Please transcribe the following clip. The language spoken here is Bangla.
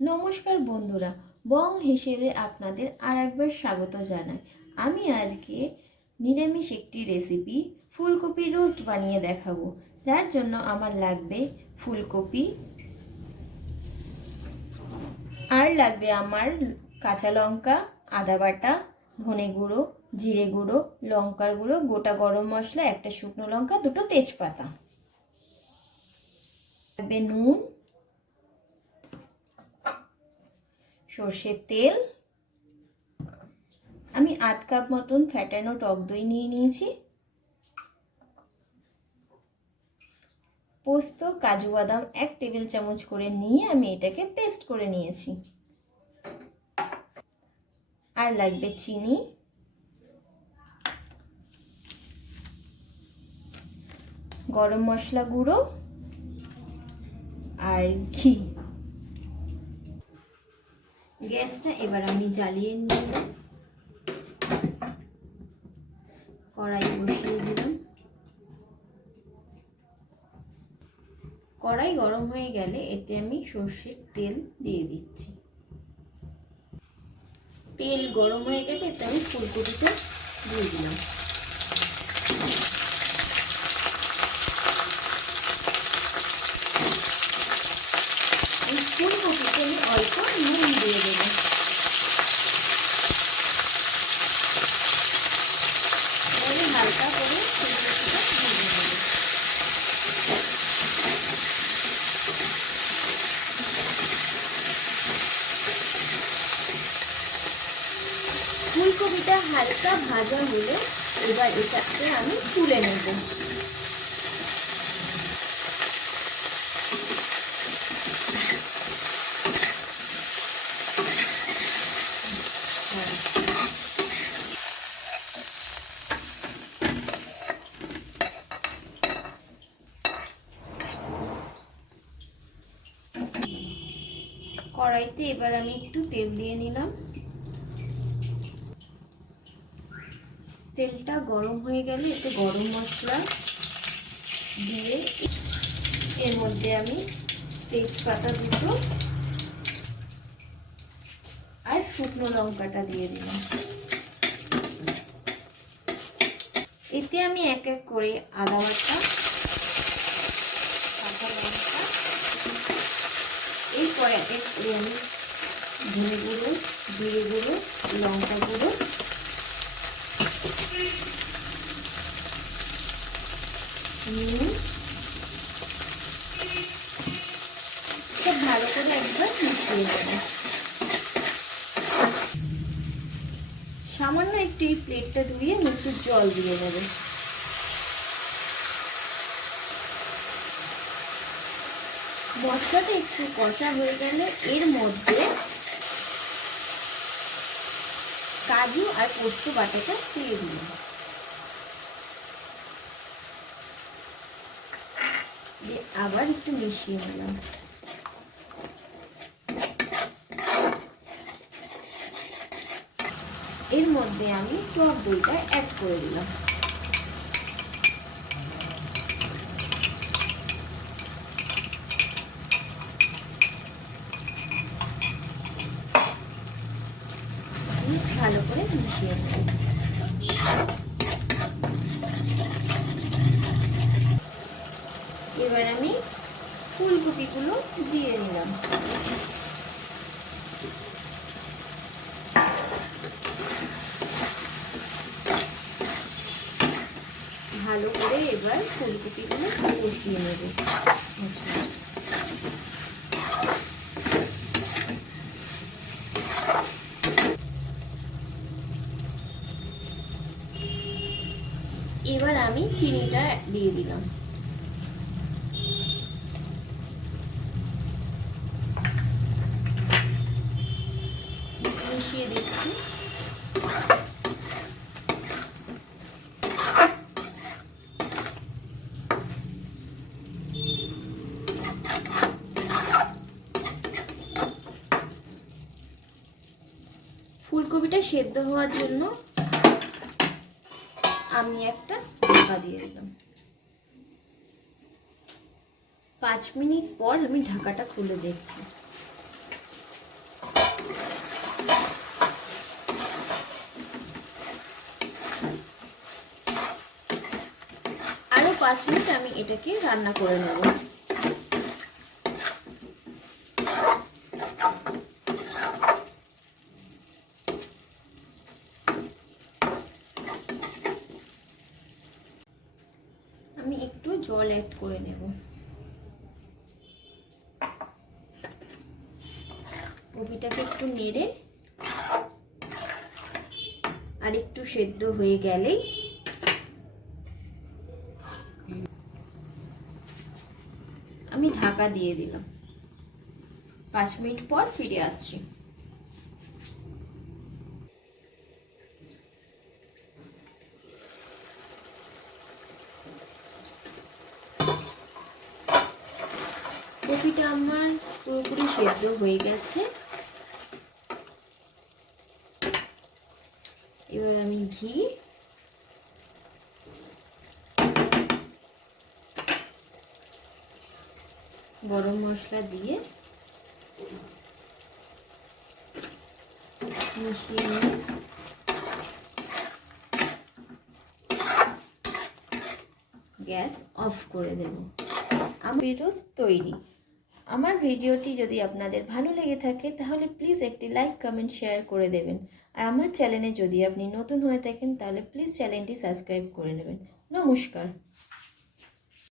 নমস্কার বন্ধুরা, বং হিসেবে আপনাদের আর একবার স্বাগত জানাই। আমি আজকে নিরামিষ একটি রেসিপি ফুলকপির রোস্ট বানিয়ে দেখাবো। যার জন্য আমার লাগবে ফুলকপি, আর লাগবে আমার কাঁচা লঙ্কা, আদা বাটা, ধনে গুঁড়ো, জিরে গুঁড়ো, লঙ্কার গুঁড়ো, গোটা গরম মশলা, একটা শুকনো লঙ্কা, দুটো তেজপাতা। লাগবে নুন, সর্ষের তেল, আমি আধ কাপ মতন ফ্যাটানো টক দই নিয়ে নিয়েছি, পোস্ত, কাজু বাদাম 1 টেবিল চামচ করে নিয়ে আমি এটাকে পেস্ট করে নিয়েছি। আর লাগবে চিনি, গরম মশলা গুঁড়ো আর ঘি। গ্যাসটা এবার আমি জ্বালিয়ে নিলাম, কড়াই বসিয়ে দিলাম। কড়াই গরম হয়ে গেলে এতে আমি সর্ষের তেল দিয়ে দিচ্ছি। তেল গরম হয়ে গেছে, এতে আমি ফুলকপিটা দিয়ে দিলাম। এই ফুলকপিতে আমি অল্প নুন দিয়ে দেবো। এবারে হালকা করে ফুলকপিটা ভেজে নেব। ফুলকপিটা হালকা ভাজা হলে এবার এটাকে আমি তুলে নেব। কড়াইতে এবার আমি একটু তেল দিয়ে নিলাম। তেলটা গরম হয়ে গেলে একটু গরম মশলা দিয়ে এর মধ্যে আমি তেজপাতা দুটো আর শুকনো লঙ্কাটা দিয়ে দিলাম। এতে আমি এক এক করে আদা বাটা, কাঁচা লঙ্কা, এরপরে এক এক করে আমি ধনে গুঁড়ো, জিরে গুঁড়ো, লঙ্কা গুঁড়ো, নুন সব ভালো করে একবার মিশিয়ে দেবো। সামান্য একটু এই প্লেটটা ধুয়ে একটু জল দিয়ে দেবে। মশলাটা একটু কষা হয়ে গেলে এর মধ্যে কাজু আর পোস্ত বাটাটা দিয়ে দিলাম। দিয়ে আবার একটু মিশিয়ে নিলাম। এর মধ্যে আমি টক দইটা অ্যাড করে দিলাম। ভালো করে মিশিয়ে নেব। এবার আমি ফুলকপিগুলো দিয়ে নিলাম। ভালো করে এবার ফুলকপিগুলো কষিয়ে নেব। এবার আমি চিনিটা দিয়ে দিলাম। মিশিয়ে দিচ্ছি। ফুলকপিটা সেদ্ধ হওয়ার জন্য আমি একটা ঢাকা দিয়ে দিলাম। 5 মিনিট পর আমি ঢাকাটা খুলে দেখছি। 5 মিনিট আমি এটাকে রান্না করে নেব। আমি একটু জল অ্যাড করে নেব। কপিটাকে একটু নেড়ে আর একটু সেদ্ধ হয়ে গেলেই আমি ঢাকা দিয়ে দিলাম। 5 মিনিট পর ফিরে আসছি। কপিটা আমার পুরোপুরি সেদ্ধ হয়ে গেছে। এবার আমি ঘি, গরম মশলা দিয়ে মিশিয়ে নিয়ে গ্যাস অফ করে দেব। আমার রোস্ট তৈরি। আমার ভিডিওটি যদি আপনাদের ভালো লেগে থাকে তাহলে প্লিজ একটি লাইক, কমেন্ট, শেয়ার করে দেবেন। আর আমার চ্যানেলে যদি আপনি নতুন হয়ে থাকেন তাহলে প্লিজ চ্যানেলটি সাবস্ক্রাইব করে নেবেন। নমস্কার।